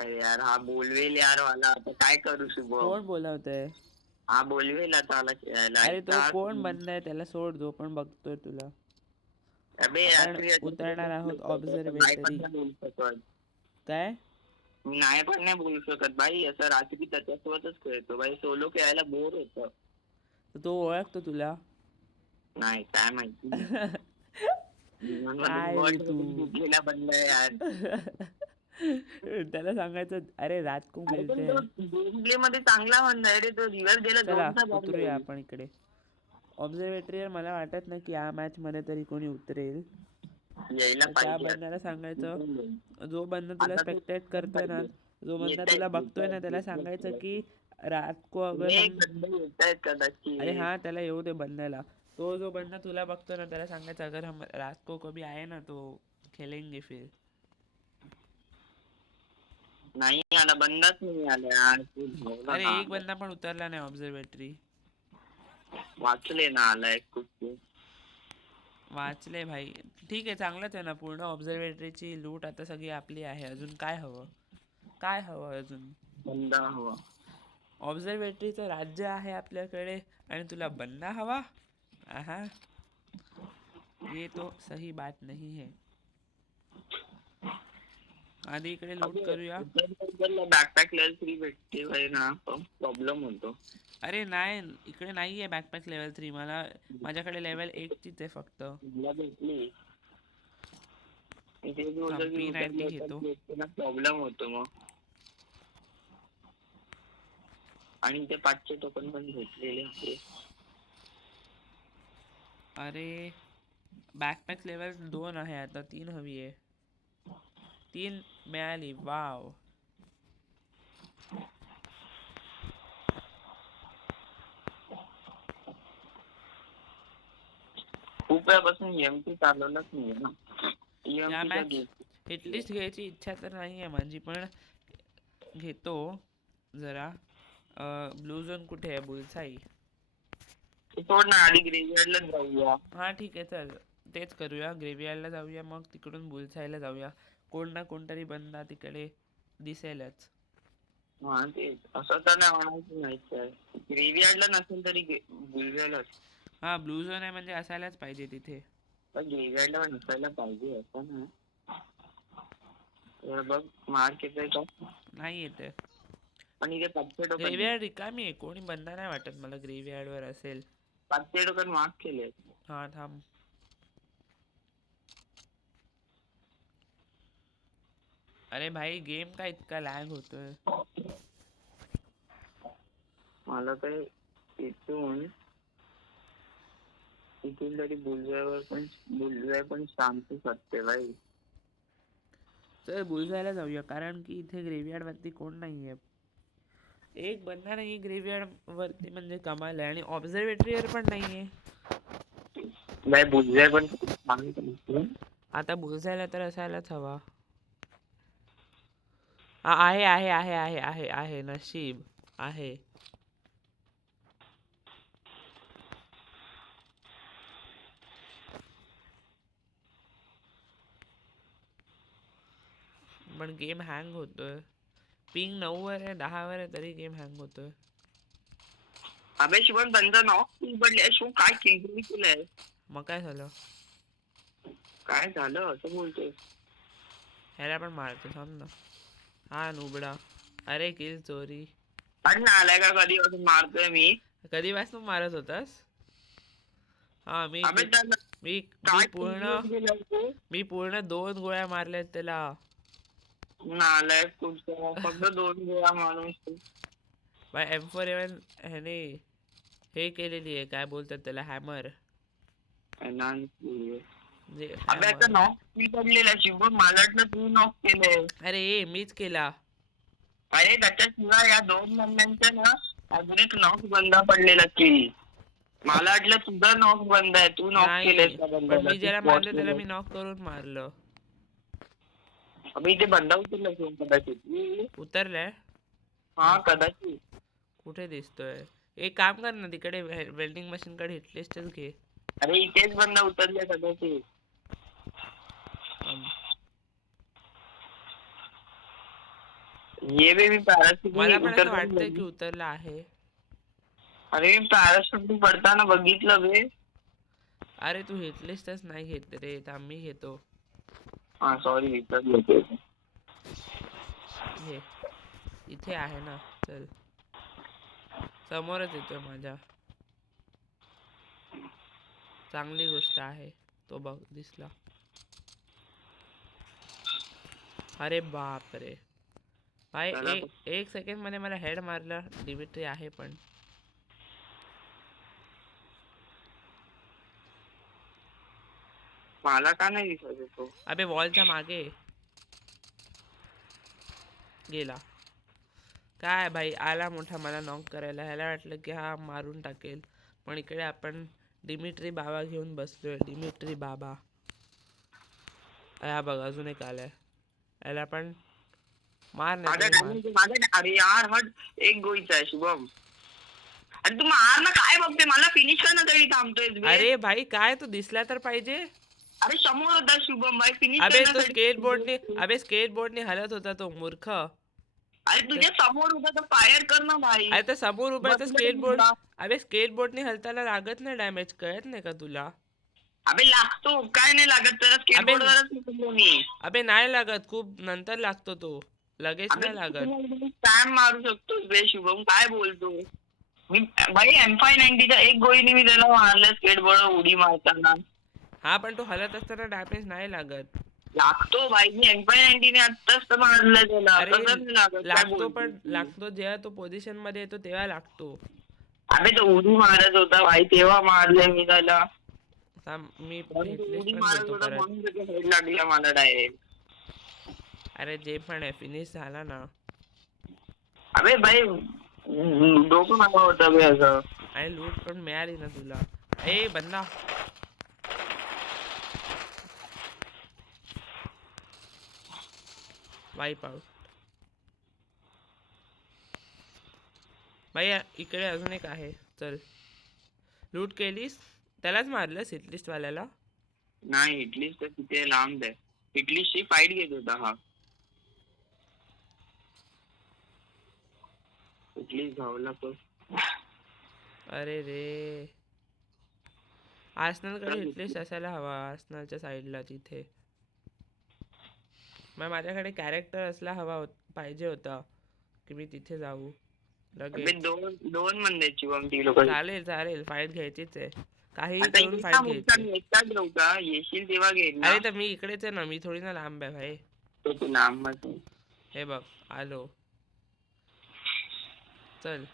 अरे यार हा बोलवेल यार मला, आता काय करू शुभम. कोण बोलवतंय? हा बोलवेल आता मला खेळायला अरे तो एकटा. कोण बंद आहे, त्याला सोड, जो पण बघतोय तुला. अबे आपण रात्री असं उतरणार आहोत नाही पण ऑब्झर्वेटरी. नाही बोलू शकत. काय? मी नाही पण नाही बोलू शकत भाई, असं रात्री त्याच्यासोबतच खेळतो भाई, सोलो खेळायला बोर होतं. तर तो ओळखतो तुला? नाही काय माहिती. काय रे तू? दुखलेला बंद आहे यार. त्याला सांगायचं, अरे रात को अरे पण मिलते तो हैं. गेम प्ले मध्ये चांगला बंद आहे रे, तो रिव्हर गेला चला दोनदा बाद उतरूया होईल. आपण इकडे ऑब्झर्वेटरीवर. मला वाटत नाही की या मॅच मध्ये तरी कोणी उतरेल. यायला तर त्या पाहिजे बंद्याला सांगायचं, आता. जो बंदा तुला आता तो स्पेक्टेट करतोय ना, जो बंदा येत तुला आहेत बघतोय ना, त्याला सांगायचं की रात को अगर हम. येत आहेत अरे कदाचित. हाँ, त्याला येऊ दे बंद्याला. तो जो बंदा तुला बघतो ना, त्याला सांगायचं अगर हम रात को कभी आए ना तो खेलेंगे फिर. नाही आला, बंदाच नाही आला यार. तू धावला अरे ना. एक बंदा पण उतरला नाही ऑब्झर्वेटरी. वाचले ना आलाय कुठे. वाचले भाई. ठीक आहे, चांगलंच आहे ना. पूर्ण ऑब्झर्वेटरीची लूट आता सगळी आपली आहे. अजून काय हवं? काय हवं अजून? बंदा हवा. ऑब्झर्वेटरीचं राज्य आहे आपल्याकडे आणि तुला बंदा हवा? आहा, ये तो सही बात नहीं है. आधी इकडे लूट करूया. बॅकपॅक लेवल 3 भेटते भाई ना, प्रॉब्लेम होतो. अरे नाही, इकडे नाही आहे बॅकपॅक लेवल 3. माझ्याकडे लेवल 1चीच आहे फक्त. तुला भेटली. थांब, P90 घेतो. प्रॉब्लेम होतो मग. आणि ते 5चे टोकन पण भेटलेले आहे. अरे बॅकपॅक लेवल 2 आहे, आता 3 हवी आहे. 3 मिळाली, वाव. खूप वेळापासून एमपी चालवलाच नाही ना. या EMP चा मॅच हिटलिस्ट घ्यायची इच्छा तर नाही आहे माझी, पण घेतो जरा. ब्लू झोन कुठे आहे? बुलसाई. सोड ना, आधी ग्रेव्हयार्डलाच जाऊया. हां ठीक आहे, चल तेच करूया. ग्रेव्हयार्डला जाऊया, मग तिकडून बुलसाईला जाऊया. कोण ना कोणतरी बंदा तिकडे दिसेलच. हा तेच, असं तर नाही म्हणायचं नाही सर. ग्रेव्हयार्डला नसेल तरी बुलवेलच. हां, ब्लू झोन आहे म्हणजे असायलाच पाहिजे तिथे. पण ग्रेव्हयार्डला पण नसायला पाहिजे असं ना. तर बघ मार्क येतोय का? नाही येते. पण इथे 500 टोकन ग्रेव्हयार्ड रिकामी आहे, कोणी बंदा नाही वाटत मला ग्रेव्हयार्डवर असेल. 500 टोकन मार्क केले. हां थांब. अरे भाई, गेम का इतका लॅग होतोय? मला तर इथून तरी बुलवेवर पण शांतच असते भाई. चल बुलसाईला जाऊया, कारण की इथे ग्रेव्हयार्ड वरती कोण नाहीये. एक बंदा नाही ग्रेव्हयार्ड वरती म्हणजे कमाल आहे. आणि ऑब्झर्वेटरीवर पण नाहीये. भाई बुलवेवर पण चांगलं. आता बुलसाईला तर असायलाच हवा. आहे आहे आहे आहे आहे आहे, नशीब आहे. पण गेम हँग होतोय. पिंग 9 वर आहे, 10 वर आहे, तरी गेम हँग होतोय. अबे शुभम, बंदा नॉक पडले. शो काय केलंय? मग काय झालं? काय झालं असं बोलतोय? ह्याला पण मारतो थांब ना. हा नुबडा. अरे किल चोरी. अरे नालाय का, कधी असं मारतोय मी? कधीपासून मारत होतास? हा मी अबे त्याला मी मी काय पूर्ण केलं तू? मी पूर्ण 2 गोळ्या मारल्यात त्याला. नालाय तुझं, फक्त 2 गोळा मारून. M4A1 ह्याने हे केलेली आहे, काय बोलतात त्याला, हॅमर. जे अबे आता हॅमर. नॉक पडलेला शिवम, मला वाटलं तू नॉक केलंय. अरे मीच केला. अरे त्याच्याशिवाय या 2 बंद्यांच्या ना अजून एक नॉक बंदा पडलेला किल. मला वाटलं तुझा नॉक बंद आहे, तू नॉक केलंय नाही, त्या पण बंदाला, मी तू ज्याला स्पॉट मारलं त्याला केलंय. मी नॉक करून मारलं. अबे इथे बंदा उचलला शिवम कदाचित. उतरलाय? हा कदाचित. कुठे दिसतोय? एक काम कर ना, तिकडे वेल्डिंग मशीन कडे हिटलिस्टच घे. अरे इथेच बंदा उतरले कदाचित. ये बे मी पॅराशूट मला पण असं वाटतंय की उतरला आहे. अरे मी पॅराशूट पडताना बघितलं बे. अरे तू हिटलिस्टच नाही घेत रे, थांब मी घेतो. हा सॉरी विसरलो. घे, इथे आहे ना. चल, समोरच येतोय माझ्या. चांगली गोष्ट आहे. तो बघ दिसला. अरे बाप रे भाई, एक सेकंड मध्ये मला हेड मारला. डिमिट्री आहे पण मला का नाही दिसत तो? अबे वॉलच्या मागे गेला. काय भाई, आला मोठा मला नॉक करायला. ह्याला वाटलं की हा मारून टाकेल, पण इकडे आपण डिमिट्री बाबा घेऊन बसलोय. डिमिट्री बाबा. हा बघ अजून एक आलाय. याला पण मार नाही. अरे यार हट, एक गोळीचा आहे शुभम. अरे तू मार ना, काय बघते? मला फिनिश कर ना तरी थांबतोय. अरे भाई काय, तू दिसला तर पाहिजे. अरे समोर होता शुभम भाई, फिनिश अबे तो करण्यासाठी. स्केटबोर्डने हलत होता तो मूर्ख. अरे तुझ्या समोर होता तर फायर कर ना भाई. अरे तर समोर उभा तर स्केटबोर्ड. बसला. अबे स्केटबोर्डने हलताना लागत नाही डॅमेज, कळत नाही का तुला? अबे लागतो, काय नाही लागत त्याला, स्केटबोर्डवरच मी. अबे नाही लागत, खूप नंतर लागतो तो, लगेच नाही लागत. स्पॅम मारू शकतो बे शुभम, काय बोलतो मी भाई? M590च्या एक गोळीने मी त्याला मारलं स्केटबोर्ड उडी मारताना. हा पण तो हलत असताना डॅमेज नाही लागत. लागतो भाई, मी M590ने आत्ताच तर मारलं त्याला. अरे कसं नाही लागत? काय लागतो, बोलतो पण तू? लागतो जेव्हा तो पोझिशन मध्ये येतो तेव्हा लागतो. अबे तो उडी मारत होता भाई, तेव्हा मारले मी त्याला. मी उडी पण मारत देतो होता परत. म्हणून त्याचा हेड लागला मला डायरेक्ट. अरे जे पण आहे, फिनिश झाला ना. अबे भाई डोकं मागा होता बे असं. आणि लूट पण मिळाली ना तुला. ए बंदा, वाईप आउट. भाई इकडे अजून एक आहे. चल, लूट केलीस? त्यालाच मारलंस हिटलिस्ट वाल्याला? नाही, हिटलिस्ट तर तिथे लांब आहे. हिटलिस्टची फाईट घेत होता हा. हिटलिस्ट धावला तो. अरे रे, आर्सेनलकडे हिटलिस्ट असायला हवा, आर्सेनलच्या साईडला तिथे. मग माझ्याकडे कॅरेक्टर असला हवा पाहिजे होता की मी तिथे जाऊ लगेच. दोन मंद्याची ती लोक. चालेल चालेल, फाईट घ्यायचीच आहे. काही करून फाईट घ्यायची. एकटाच घेऊ का? येशील तेव्हा घे ना. अरे तर मी इकडेच आहे ना, मी थोडी ना लांब आहे भाई. तो तू लांब आहे. हे बघ आलो. चल,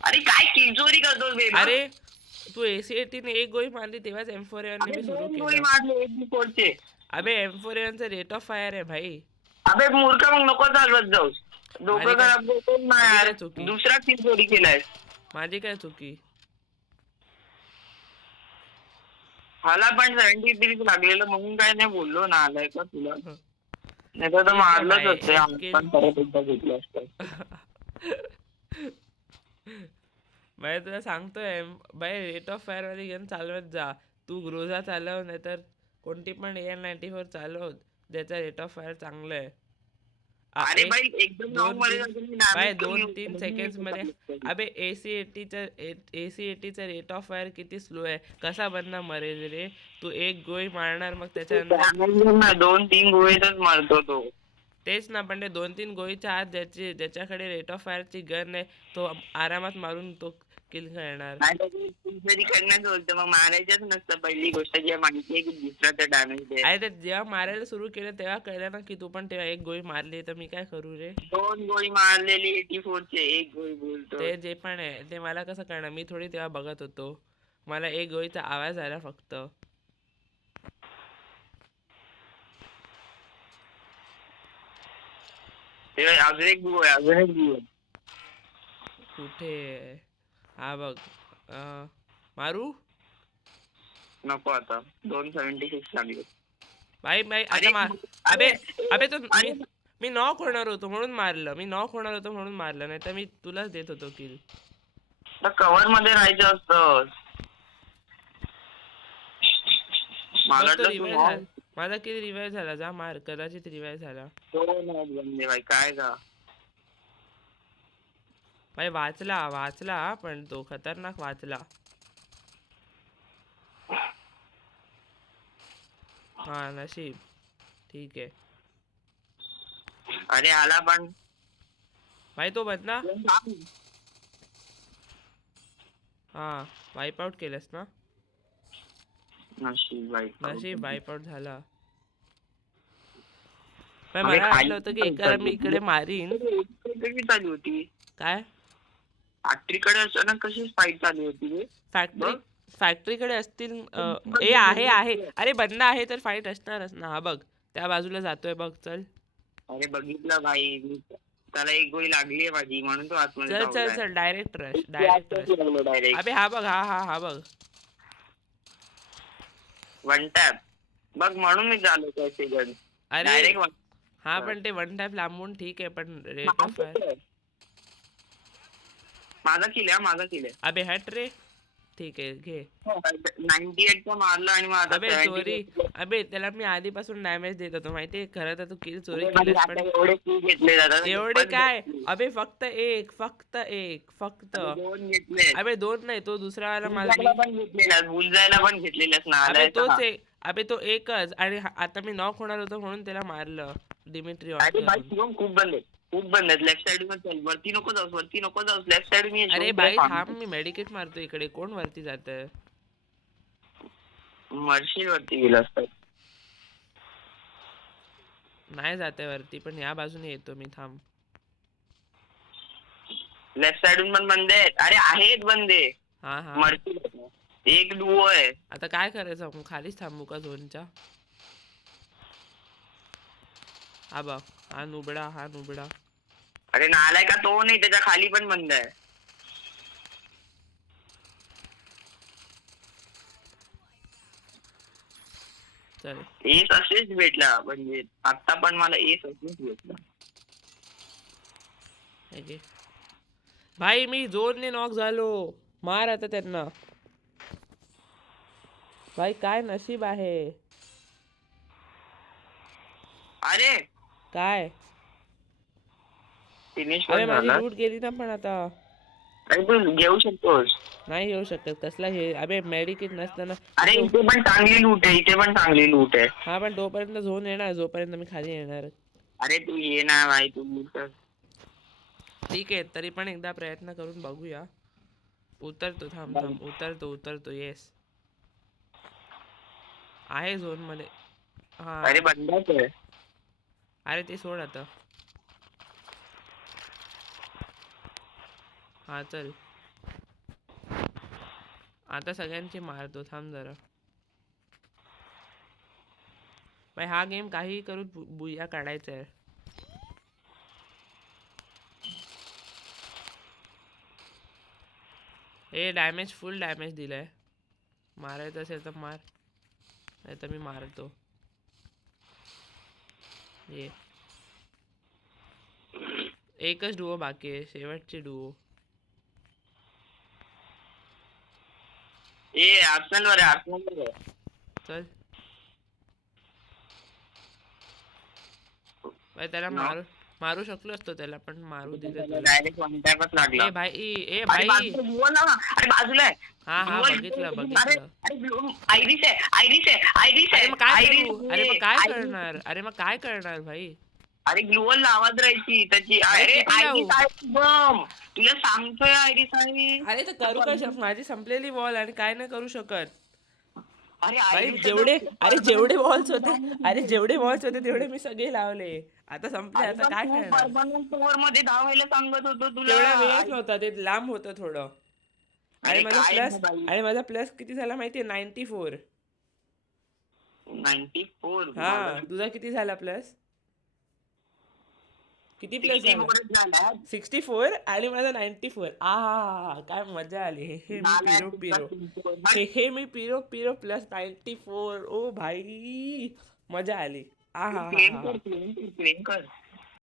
अरे काय किलचोरी करतोस बे? अरे तू AC-80 ने एक गोळी मारली तेव्हाच M4A1 ने मी सुरू केलं. मारले एक कोडचे. अबे M4A1 चा रेट ऑफ फायर आहे भाई. अबे मूर्ख, मग नको चालवत जाऊस. डोकं खराब करतोस ना यार. दुसरा किलचोरी केलाय. माझी काय चुकी? मला पण 73 लागलेलं म्हणून काय नाही बोललो ना, आलाय का तुला? नाही तर मारलंच होते. पण परत एकदा घेतलं असतं. भाई तुला सांगतोय भाई, रेट ऑफ फायर वाली गन चालवत जा. तू ग्रोझा चालव, नाही तर कोणती पण AR-94 चालव ज्याचा रेट ऑफ फायर चांगलं आहे. अरे भाई एकदम भाई 2-3 सेकंड्स मध्ये. अबे AC-80 चा रेट ऑफ फायर किती स्लो आहे. कसा बंदा मरेल रे? तू एक गोळी मारणार, मग त्याच्यानंतर 2-3 गोळीतच मारतो तो. तेच ना, पण ते 2-3 गोळीच्या आत ज्याच्याकडे रेट ऑफ फायरची गन आहे तो आरामात मारून तो किल करणार. बोलतो मग मारायचंच नसतं. पहिली गोष्ट जेव्हा माहिती आहे की दुसरा डॅमेज आहे. अरे तर जेव्हा मारायला सुरू केलं तेव्हा कळलं ना की तू पण तेव्हा एक गोळी मारली, तर मी काय करू रे? 2 गोळी मारलेली 84 चे, एक गोळी बोलतो. ते जे पण आहे ते मला कसं कळणार? मी थोडी तेव्हा बघत होतो. मला एक गोळीचा आवाज आला फक्त. अजून एक गोळी. कुठे? हा बघ. मारू नको आता. 276 लागले भाई. आता अबे अबे तू मी नॉक होणार होतो म्हणून मारलं. नाही तर मी तुलाच देत होतो किल. कव्हर मध्ये राहायचं असतं. मला बघ तो वाटलं तू रिवाइव झाला. माझा किती रिवाइव झाला, जा मार, कदाचित रिवाइव झाला. बंदे भाई काय का भाई वाचला पण तो खतरनाक वाचला. हा नशीब. ठीक आहे अरे आला पण भाई तो बदला. हा वाईप आउट केलंस ना. नशीब भाई नशीब वाईप आउट झाला. पण अबे मला खाली वाटलं होतं की एकाला मी इकडे मारीन. कशी चालू होती काय फॅक्टरीकडे अचानक कशी फाईट चालू होती रे? फॅक्टरी बघ. फॅक्टरीकडे असतील. आहे अरे बंद आहे तर फाईट असणारच ना. हा बघ त्या बाजूला जातोय बघ. चल अरे बघितलं भाई मी त्याला एक गोळी लागली माझी म्हणून तो आतमध्ये चल चल धावलाय. चल डायरेक्ट रश डायरेक्ट अबे हा बघ हा बघ. वन टॅप बघ म्हणून मी झालो त्या सेकंड अरे डायरेक्ट हा पण ते वन टॅप लांबून ठीक आहे पण रेट ऑफ फायर. माझा किल आहे अबे हट रे. ठीक आहे घे. 98 चा मारला आणि माझा अबे 70 चोरी. अबे त्याला मी आधीपासून डॅमेज देत होतो माहितीये. खरं तर तू किल चोरी अरे केलीस आता पण एवढे kill घेतले जातात एवढे काय. अबे फक्त एक दोन घेतले अबे दोन नाही तो दुसरा वाला बुलजायला पण घेतलेला बुलजायला पण घेतलेलास ना अबे आलाय तोच एक. अबे तो एकच आणि आता मी नॉक होणार होतो म्हणून त्याला मारलं. डिमिट्री अरे भाई शिवम खूप बंद आहेत लेफ्ट साइड वर चल वरती नको जाऊस लेफ्ट साइड मी अरे बाई थांब मी मेडिकेट मारतो इकडे. कोण वरती जात. मर्शी वरती गेला असता नाही जाते वरती पण या बाजूने येतो मी. थांब लेफ्ट साइडून पण बंद आहेत. अरे आहेत बंदे हा हा मर्शी एक डुओ आहे. आता काय करायचं आपण खालीच थांबू का झोनच्या. हा बघ हा नुबडा. अरे नालाय का तो नाही त्याच्या खाली पण बंद आहे. चल एस असेच भेटला म्हणजे आता पण मला एस असेच भेटला. हे घे. भाई मी जोरने नॉक झालो. मार आता त्यांना. भाई काय नशीब आहे. अरे काय फिनिश अरे पण माझी झाला. लूट गेली ना पण आता. अरे तू घेऊ शकतोस. नाही घेऊ शकत कसला हे. अबे मेडिकेट नसताना. अरे इथे पण चांगली लूट आहे हा पण तोपर्यंत झोन येणार जोपर्यंत मी खाली येणार. अरे तू ये ना भाई तू ठीक आहे तरी पण एकदा प्रयत्न करून बघूया. उतरतो थांब उतरतो येस आहे झोन मध्ये. हा अरे बंदाच आहे. अरे ते सोड आता. हा चल आता सगळ्यांची मारतो. थांब जरा. भाई हा गेम काही करून बुया काढायचा आहे. डॅमेज फुल डॅमेज दिलाय. मारायचं असेल तर मार नाही तर मी मारतो. ये एकच डुओ बाकी आहे शेवटची डुओ. आर्सेनल वर आहे. चल भाई त्याला मारू शकलो असतो त्याला पण मारू दिलं. डायरेक्ट वन टॅपच लागला. ए भाई अरे बाजूला आहे. हा बघितलं. आयरिस आहे. अरे मग काय करणार भाई. अरे ग्लुअल आवाज राहायची त्याची. अरे बम तुला सांगतोय आयरिस आहे. अरे तर करू काय शकत. माझी संपलेली बॉल आणि काय नाही करू शकत. अरे भाई जेवढे बॉल्स होते तेवढे मी सगळे लावले. आता संपले. आता काय करणार. मध्ये धावायला सांगत होतो तुला. तेवढा वेळच नव्हता. ते लांब होतं थोडं. आणि माझा प्लस किती झाला माहितीये 94. हा तुझा किती झाला प्लस. किती प्लस झाला 64 आणि माझा 94. काय मजा आली. हे मी पिरो प्लस 94. ओ भाई मजा आली.